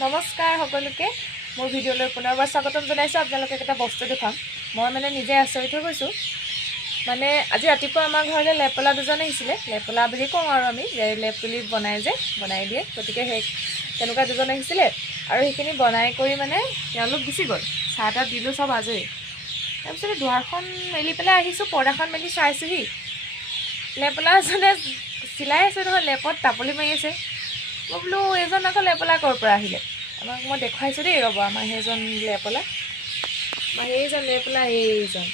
নমস্কাৰ সকলোকে মোৰ ভিডিঅ'লৈ পুনৰবাৰ স্বাগতম জনাইছোঁ। আপোনালোকক এটা বস্তু দেখাম। মই মানে নিজে আচৰিত হৈ গৈছোঁ। মানে আজি ৰাতিপুৱা আমাৰ ঘৰলৈ লেপলা দুজন আহিছিলে। লেপলা বুলি কওঁ আৰু আমি লেপ তুলি বনাই দিয়ে, গতিকে সেই তেনেকুৱা দুজন আহিছিলে আৰু সেইখিনি বনাই কৰি মানে তেওঁলোক গুচি গ'ল। চাহ তাহ দিলোঁ, চব আজৰি। তাৰপিছতে দুৱাৰখন মেলি পেলাই আহিছোঁ, পৰ্দাখন মেলি চাইছোঁহি লেপলা এজনে চিলাই আছে নহয়, লেপত তাপলি মাৰি আছে। মই বোলো এইজন আকৌ লেপলা ক'ৰ পৰা আহিলে? আমাক মই দেখুৱাইছোঁ দেই, ৰ'ব আমাৰ সেইজন লেপলা, আমাৰ সেইজন লেপলা, এইজন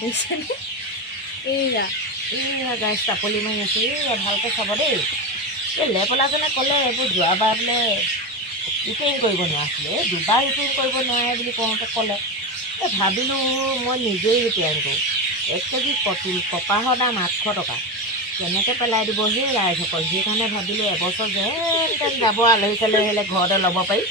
বুজিছেনে? এইয়া গাইছ তাপলি মাৰি আছে। এইয়া ভালকৈ চাব দেই। এই লেপলাজনে ক'লে এইবোৰ যোৱাবাৰ বোলে ৰিপেয়াৰিং কৰিব নোৱাৰিছিলে, এই দুবাৰ ৰিপেয়াৰিং কৰিব নোৱাৰে বুলি কওঁতে ক'লে। এই ভাবিলোঁ মই নিজেই ৰিপেয়াৰিং কৰোঁ। 1 কেজি কপাহৰ দাম 800 টকা, কেনেকৈ পেলাই দিব সেই ৰাইজসকল। সেইকাৰণে ভাবিলোঁ এবছৰ যেন তেন যাব, আলহী চালহী আহিলে ঘৰতে ল'ব পাৰি,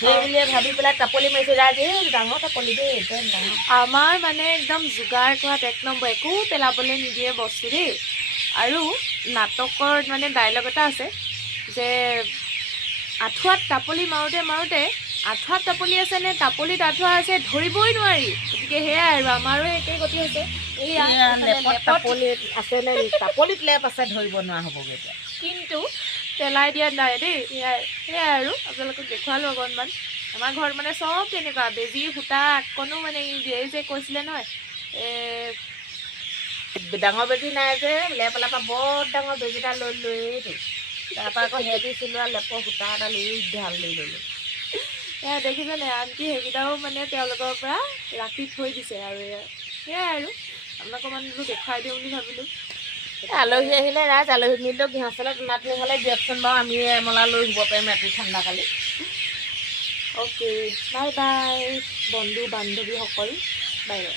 সেই বুলিয়ে ভাবি পেলাই তাপলি মাৰিছোঁ। ৰাইজ এই ডাঙৰ তাপলি দেই, একদম ডাঙৰ। আমাৰ মানে একদম যোগাৰ কৰাত 1 নম্বৰ, একো পেলাবলৈ নিদিয়ে বস্তু দেই। আৰু নাটকৰ মানে ডাইলগ এটা আছে যে আঁঠুৱাত তাপলি মাৰোঁতে আঁঠুৱাত তাপলি আছে নে তাপলিত আঁঠুৱা আছে ধৰিবই নোৱাৰি। গতিকে সেয়াই আৰু আমাৰো একেই গতি হৈছে। এইয়া লেপত তাপলিত আছে নে তাপলিত লেপ আছে ধৰিব নোৱাৰা হ'বগৈ এতিয়া। কিন্তু পেলাই দিয়া নাই দেই। সেয়াই আৰু আপোনালোকক দেখুৱালোঁ অকণমান। আমাৰ ঘৰত মানে চব তেনেকুৱা বেজী সূতা অকণো মানে এই যে কৈছিলে নহয়, ডাঙৰ বেজী নাই যে, লেপলাৰ পৰা বৰ ডাঙৰ বেজী এটা লৈ এইটো, তাৰপৰা আকৌ হেভি চিলোৱা লেপৰ সূতা এটা লৈ ঢাল লৈ ল'লোঁ। এয়া দেখিছেনে, আনকি সেইকেইটাও মানে তেওঁলোকৰ পৰা ৰাখি থৈ দিছে। আৰু সেয়াই আৰু আপোনালোকক মানে বোলো দেখুৱাই দিওঁ বুলি ভাবিলোঁ। আলহী আহিলে ৰাইজ, আলহী মিলিলেও গৃহস্থলত নাটনি হ'লে দিয়কচোন বাৰু, আমি এমলা লৈ শুব পাৰিম ৰাতি ঠাণ্ডা কালি। অ'কে, বাই বাই বন্ধু বান্ধৱীসকল, বাই বাই।